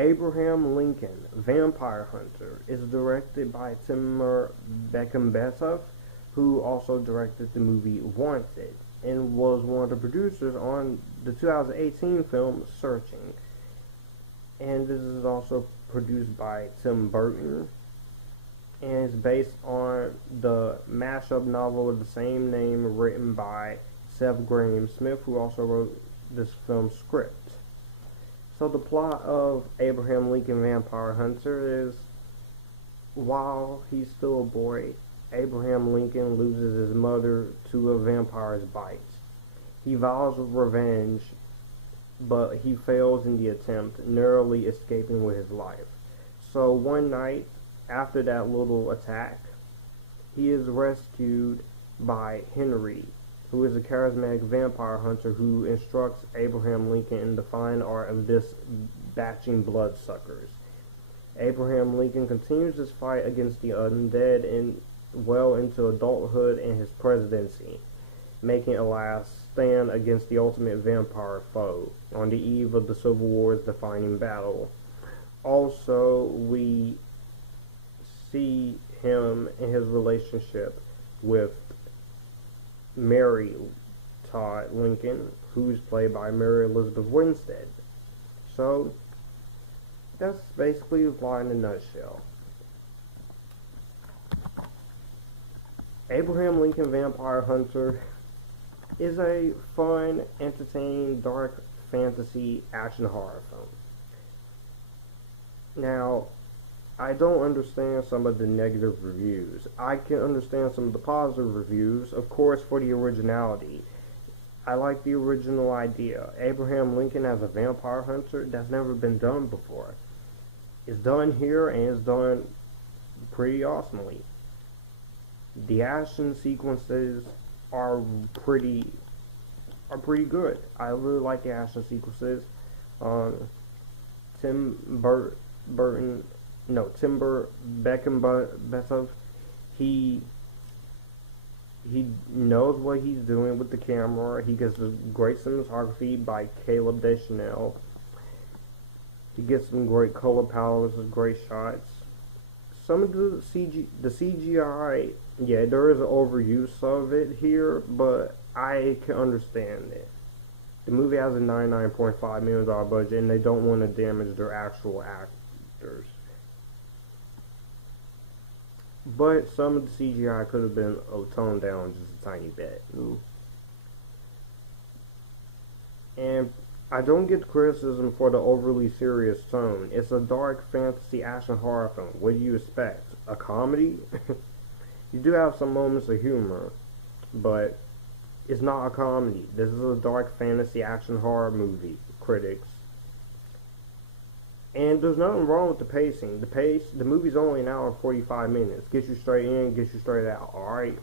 Abraham Lincoln, Vampire Hunter, is directed by Timur Bekmambetov, who also directed the movie Wanted, and was one of the producers on the 2018 film Searching. And this is also produced by Burton, and is based on the mashup novel of the same name written by Seth Grahame-Smith, who also wrote this film's script. So the plot of Abraham Lincoln Vampire Hunter is, while he's still a boy, Abraham Lincoln loses his mother to a vampire's bite. He vows revenge, but he fails in the attempt, narrowly escaping with his life. So one night, after that little attack, he is rescued by Henry, who is a charismatic vampire hunter who instructs Abraham Lincoln in the fine art of dispatching bloodsuckers. Abraham Lincoln continues his fight against the undead and well into adulthood and his presidency, making a last stand against the ultimate vampire foe on the eve of the Civil War's defining battle. Also, we see him in his relationship with Mary Todd Lincoln, who's played by Mary Elizabeth Winstead. So, that's basically the plot in a nutshell. Abraham Lincoln Vampire Hunter is a fun, entertaining, dark fantasy action horror film. Now, I don't understand some of the negative reviews. I can understand some of the positive reviews, of course, for the originality. I like the original idea. Abraham Lincoln as a vampire hunter, that's never been done before. It's done here, and it's done pretty awesomely. The action sequences are pretty good. I really like the action sequences. Timur Bekmambetov, he knows what he's doing with the camera. He gets a great cinematography by Deschanel. He gets some great color palettes with great shots. Some of the CGI, yeah, there is an overuse of it here, but I can understand it. The movie has a $99.5 million budget, and they don't want to damage their actual actors. But some of the CGI could have been toned down just a tiny bit. And I don't get criticism for the overly serious tone. It's a dark fantasy action horror film. What do you expect? A comedy? You do have some moments of humor, but it's not a comedy. This is a dark fantasy action horror movie, critics. And there's nothing wrong with the pacing. The movie's only an hour and 45 minutes. Gets you straight in, gets you straight out. Alright?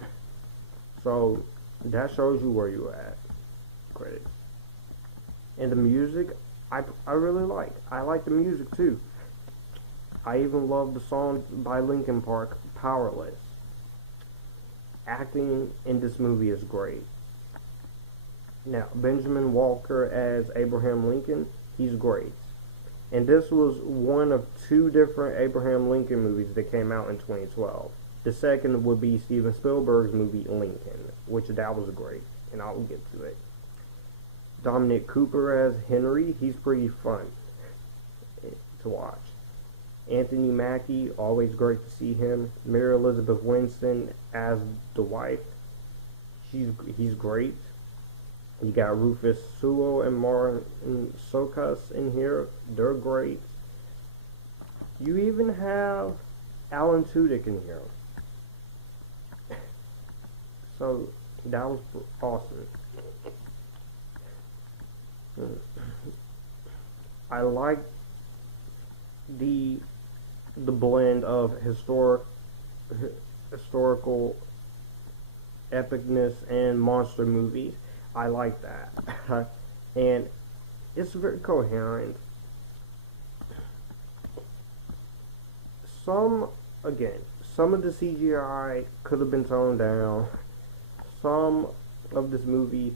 So, that shows you where you're at, critics. And the music, I really like. I like the music too. I even love the song by Linkin Park, Powerless. Acting in this movie is great. Now, Benjamin Walker as Abraham Lincoln, he's great. And this was one of two different Abraham Lincoln movies that came out in 2012. The second would be Steven Spielberg's movie Lincoln, which that was great, and I will get to it. Dominic Cooper as Henry, he's pretty fun to watch. Anthony Mackie, always great to see him. Mary Elizabeth Winstead as the wife, he's great. You got Rufus, Sewell, and Marton and Csokas in here. They're great. You even have Alan Tudyk in here. So, that was awesome. I like the blend of historical epicness and monster movies. I like that. And it's very coherent. Some of the CGI could have been toned down. Some of this movie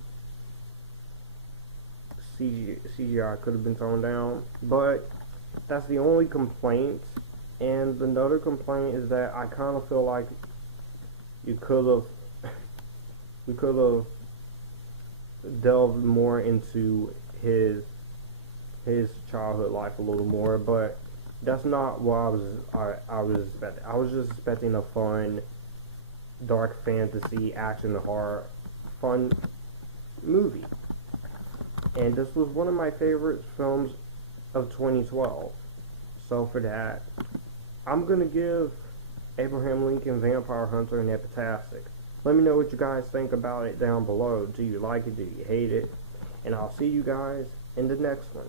CGI could have been toned down, but That's the only complaint. And another complaint is that I kind of feel like we could have delved more into his childhood life a little more, but that's not what I was expecting. I was just expecting a fun, dark fantasy, action, horror, fun movie. And this was one of my favorite films of 2012. So for that, I'm gonna give Abraham Lincoln Vampire Hunter an Epictastic. Let me know what you guys think about it down below. Do you like it? Do you hate it? And I'll see you guys in the next one.